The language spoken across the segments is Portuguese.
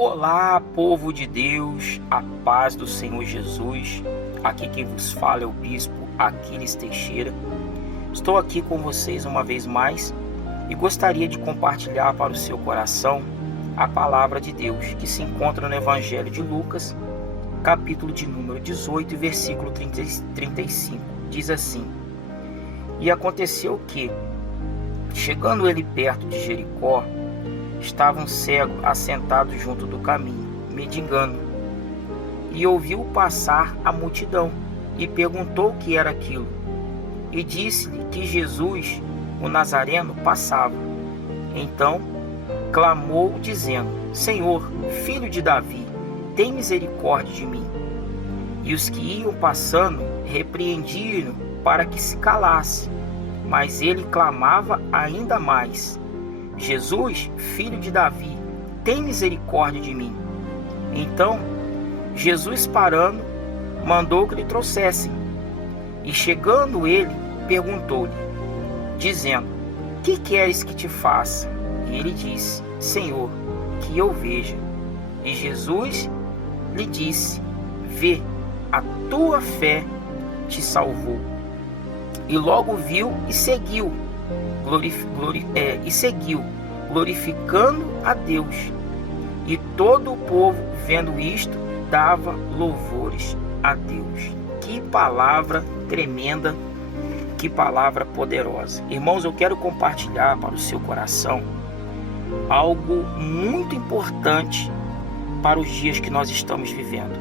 Olá, povo de Deus, a paz do Senhor Jesus. Aqui quem vos fala é o Bispo Aquiles Teixeira. Estou aqui com vocês uma vez mais e gostaria de compartilhar para o seu coração a palavra de Deus que se encontra no Evangelho de Lucas, capítulo de número 18, versículo 35. Diz assim: E aconteceu que, chegando ele perto de Jericó, estava um cego assentado junto do caminho, mendigando. E ouviu passar a multidão, e perguntou o que era aquilo. E disse-lhe que Jesus, o Nazareno, passava. Então clamou, dizendo: Senhor, filho de Davi, tem misericórdia de mim. E os que iam passando repreendiam-no para que se calasse. Mas ele clamava ainda mais: Jesus, filho de Davi, tem misericórdia de mim. Então, Jesus, parando, mandou que lhe trouxessem. E chegando ele, perguntou-lhe, dizendo: Que queres que te faça? E ele disse: Senhor, que eu veja. E Jesus lhe disse: Vê, a tua fé te salvou. E logo viu e seguiu. Glorificando a Deus. E todo o povo, vendo isto, dava louvores a Deus. Que palavra tremenda, que palavra poderosa. Irmãos, eu quero compartilhar para o seu coração algo muito importante para os dias que nós estamos vivendo.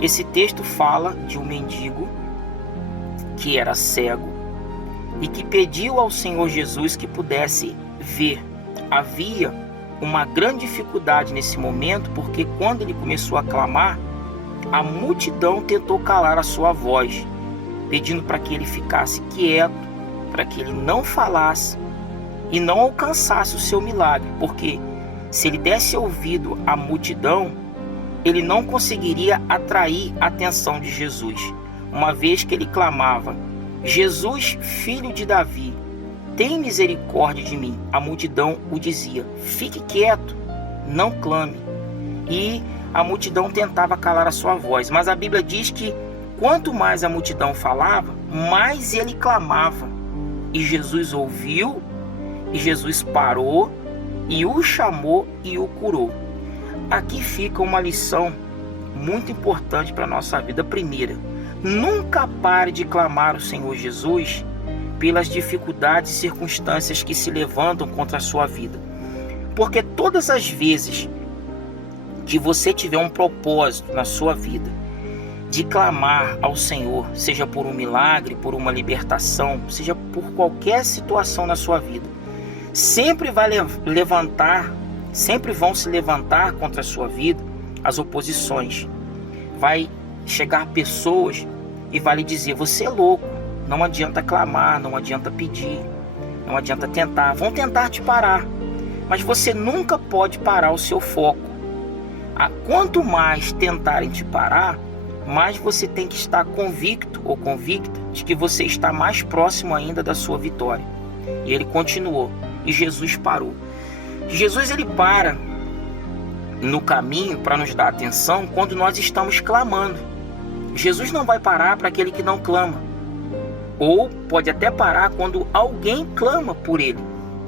Esse texto fala de um mendigo que era cego e que pediu ao Senhor Jesus que pudesse ver. Havia uma grande dificuldade nesse momento, porque quando ele começou a clamar, a multidão tentou calar a sua voz, pedindo para que ele ficasse quieto, para que ele não falasse e não alcançasse o seu milagre, porque se ele desse ouvido à multidão, ele não conseguiria atrair a atenção de Jesus, uma vez que ele clamava: Jesus, filho de Davi, tem misericórdia de mim. A multidão o dizia: fique quieto, não clame. E a multidão tentava calar a sua voz, mas a Bíblia diz que quanto mais a multidão falava, mais ele clamava. E Jesus ouviu, e Jesus parou, e o chamou e o curou. Aqui fica uma lição muito importante para a nossa vida. Primeira, nunca pare de clamar o Senhor Jesus pelas dificuldades e circunstâncias que se levantam contra a sua vida. Porque todas as vezes que você tiver um propósito na sua vida de clamar ao Senhor, seja por um milagre, por uma libertação, seja por qualquer situação na sua vida, sempre vão se levantar contra a sua vida as oposições. Vai chegar pessoas e vai lhe dizer: você é louco, não adianta clamar, não adianta pedir, não adianta tentar. Vão tentar te parar, mas você nunca pode parar o seu foco. Quanto mais tentarem te parar, mais você tem que estar convicto ou convicta de que você está mais próximo ainda da sua vitória. E ele continuou, e Jesus parou. Jesus, ele para no caminho para nos dar atenção quando nós estamos clamando. Jesus não vai parar para aquele que não clama. Ou pode até parar quando alguém clama por ele.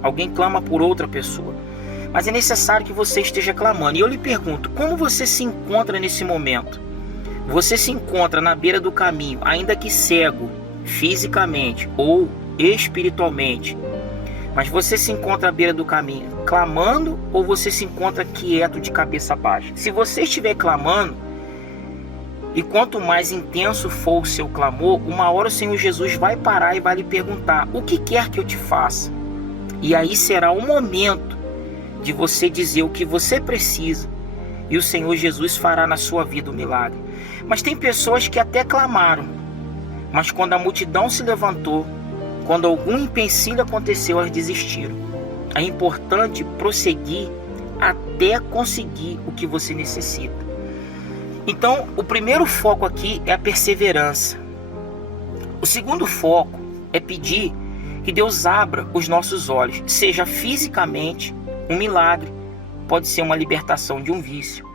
Alguém clama por outra pessoa. Mas é necessário que você esteja clamando. E eu lhe pergunto, como você se encontra nesse momento? Você se encontra na beira do caminho, ainda que cego, fisicamente ou espiritualmente. Mas você se encontra à beira do caminho clamando, ou você se encontra quieto de cabeça baixa? Se você estiver clamando, e quanto mais intenso for o seu clamor, uma hora o Senhor Jesus vai parar e vai lhe perguntar: o que quer que eu te faça? E aí será o momento de você dizer o que você precisa, e o Senhor Jesus fará na sua vida o milagre. Mas tem pessoas que até clamaram, mas quando a multidão se levantou, quando algum empecilho aconteceu, elas desistiram. É importante prosseguir até conseguir o que você necessita. Então, o primeiro foco aqui é a perseverança. O segundo foco é pedir que Deus abra os nossos olhos, seja fisicamente um milagre, pode ser uma libertação de um vício,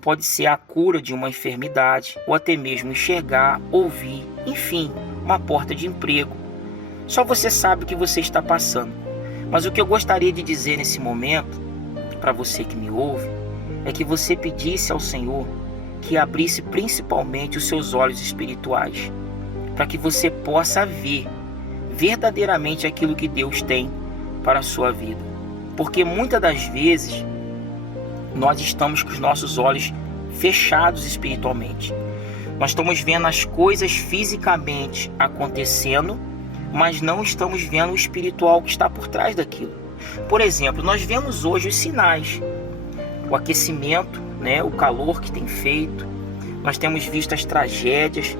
pode ser a cura de uma enfermidade, ou até mesmo enxergar, ouvir, enfim, uma porta de emprego. Só você sabe o que você está passando. Mas o que eu gostaria de dizer nesse momento, para você que me ouve, é que você pedisse ao Senhor que abrisse principalmente os seus olhos espirituais, para que você possa ver verdadeiramente aquilo que Deus tem para a sua vida. Porque muitas das vezes nós estamos com os nossos olhos fechados espiritualmente. Nós estamos vendo as coisas fisicamente acontecendo, mas não estamos vendo o espiritual que está por trás daquilo. Por exemplo, nós vemos hoje os sinais, o aquecimento, o calor que tem feito. Nós temos visto as tragédias,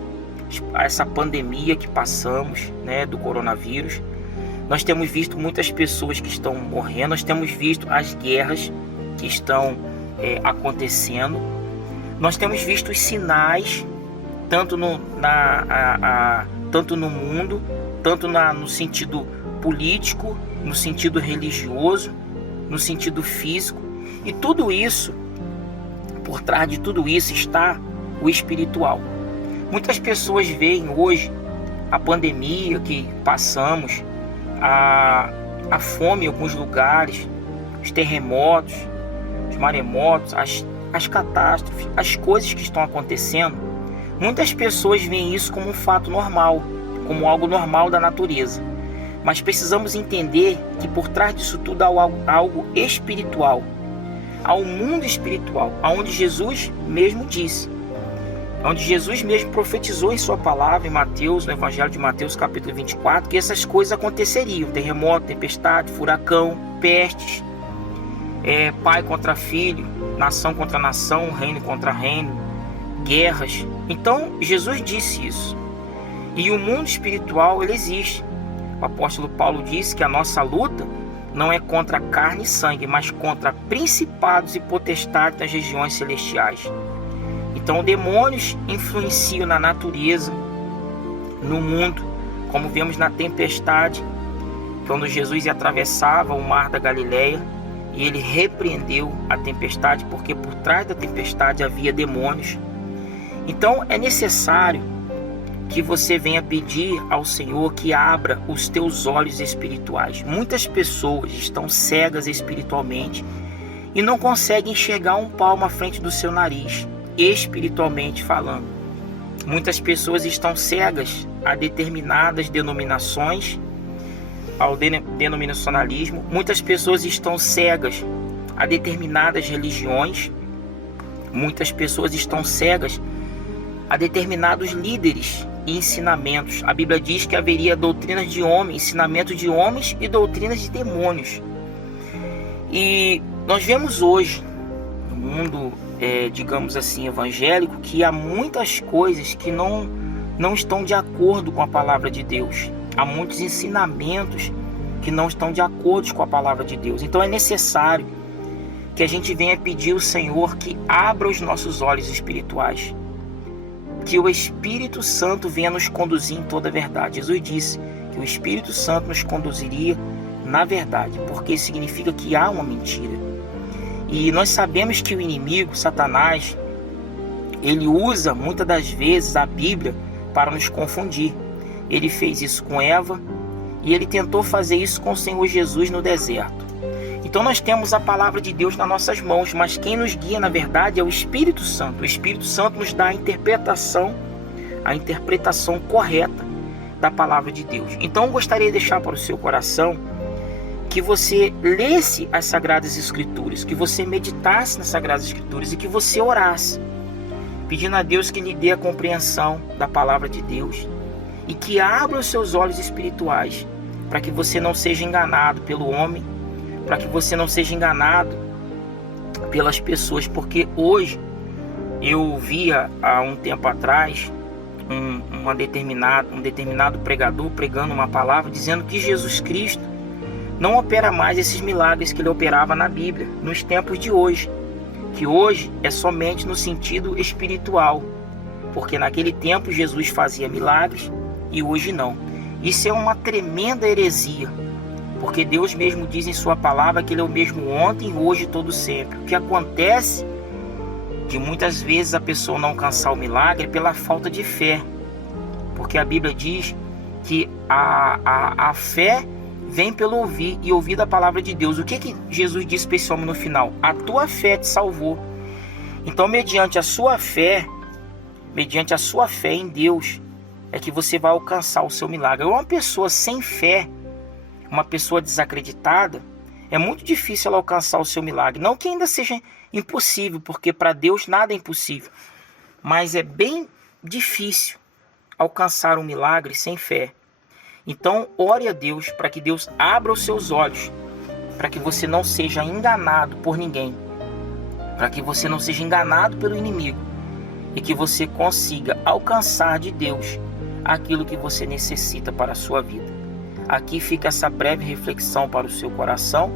essa pandemia que passamos, do coronavírus. Nós temos visto muitas pessoas que estão morrendo. Nós temos visto as guerras que estão acontecendo. Nós temos visto os sinais, tanto no mundo, tanto no sentido político, no sentido religioso, no sentido físico. E tudo isso, por trás de tudo isso está o espiritual. Muitas pessoas veem hoje a pandemia que passamos, a fome em alguns lugares, os terremotos, os maremotos, as catástrofes, as coisas que estão acontecendo. Muitas pessoas veem isso como um fato normal, como algo normal da natureza. Mas precisamos entender que por trás disso tudo há algo espiritual, há um mundo espiritual, onde Jesus mesmo disse, onde Jesus mesmo profetizou em sua palavra, em Mateus, no Evangelho de Mateus, capítulo 24, que essas coisas aconteceriam: terremoto, tempestade, furacão, pestes, pai contra filho, nação contra nação, reino contra reino, guerras. Então Jesus disse isso. E o mundo espiritual, ele existe. O apóstolo Paulo disse que a nossa luta não é contra carne e sangue, mas contra principados e potestades das regiões celestiais. Então, demônios influenciam na natureza, no mundo, como vemos na tempestade, quando Jesus atravessava o mar da Galileia, e ele repreendeu a tempestade, porque por trás da tempestade havia demônios. Então, é necessário que você venha pedir ao Senhor que abra os teus olhos espirituais. Muitas pessoas estão cegas espiritualmente e não conseguem enxergar um palmo à frente do seu nariz, espiritualmente falando. Muitas pessoas estão cegas a determinadas denominações, ao denominacionalismo. Muitas pessoas estão cegas a determinadas religiões. Muitas pessoas estão cegas a determinados líderes e ensinamentos. A Bíblia diz que haveria doutrinas de homens, ensinamento de homens e doutrinas de demônios. E nós vemos hoje no mundo, digamos assim, evangélico, que há muitas coisas que não estão de acordo com a palavra de Deus. Há muitos ensinamentos que não estão de acordo com a palavra de Deus. Então é necessário que a gente venha pedir ao Senhor que abra os nossos olhos espirituais, que o Espírito Santo venha nos conduzir em toda a verdade. Jesus disse que o Espírito Santo nos conduziria na verdade, porque significa que há uma mentira. E nós sabemos que o inimigo, Satanás, ele usa muitas das vezes a Bíblia para nos confundir. Ele fez isso com Eva e ele tentou fazer isso com o Senhor Jesus no deserto. Então nós temos a palavra de Deus nas nossas mãos, mas quem nos guia na verdade é o Espírito Santo. O Espírito Santo nos dá a interpretação correta da palavra de Deus. Então eu gostaria de deixar para o seu coração que você lesse as Sagradas Escrituras, que você meditasse nas Sagradas Escrituras e que você orasse, pedindo a Deus que lhe dê a compreensão da palavra de Deus e que abra os seus olhos espirituais para que você não seja enganado pelo homem, para que você não seja enganado pelas pessoas, porque hoje eu via há um tempo atrás um determinado pregador pregando uma palavra dizendo que Jesus Cristo não opera mais esses milagres que ele operava na Bíblia nos tempos de hoje, que hoje é somente no sentido espiritual, porque naquele tempo Jesus fazia milagres e hoje não. Isso é uma tremenda heresia, Porque Deus mesmo diz em sua palavra que Ele é o mesmo ontem, hoje e todo sempre. O que acontece de muitas vezes a pessoa não alcançar o milagre é pela falta de fé. Porque a Bíblia diz que a fé vem pelo ouvir e ouvir da palavra de Deus. O que Jesus disse para esse homem no final? A tua fé te salvou. Então, mediante a sua fé em Deus, é que você vai alcançar o seu milagre. Uma pessoa sem fé, uma pessoa desacreditada, é muito difícil ela alcançar o seu milagre. Não que ainda seja impossível, porque para Deus nada é impossível. Mas é bem difícil alcançar um milagre sem fé. Então, ore a Deus para que Deus abra os seus olhos, para que você não seja enganado por ninguém, para que você não seja enganado pelo inimigo e que você consiga alcançar de Deus aquilo que você necessita para a sua vida. Aqui fica essa breve reflexão para o seu coração.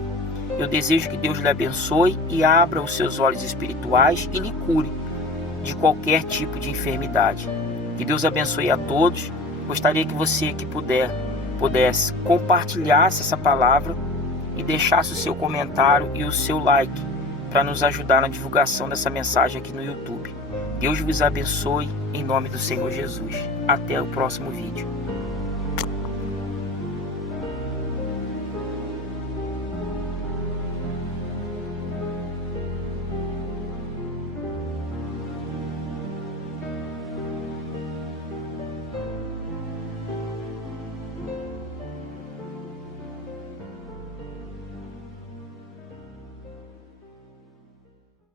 Eu desejo que Deus lhe abençoe e abra os seus olhos espirituais e lhe cure de qualquer tipo de enfermidade. Que Deus abençoe a todos. Gostaria que você que pudesse compartilhasse essa palavra e deixasse o seu comentário e o seu like para nos ajudar na divulgação dessa mensagem aqui no YouTube. Deus vos abençoe em nome do Senhor Jesus. Até o próximo vídeo.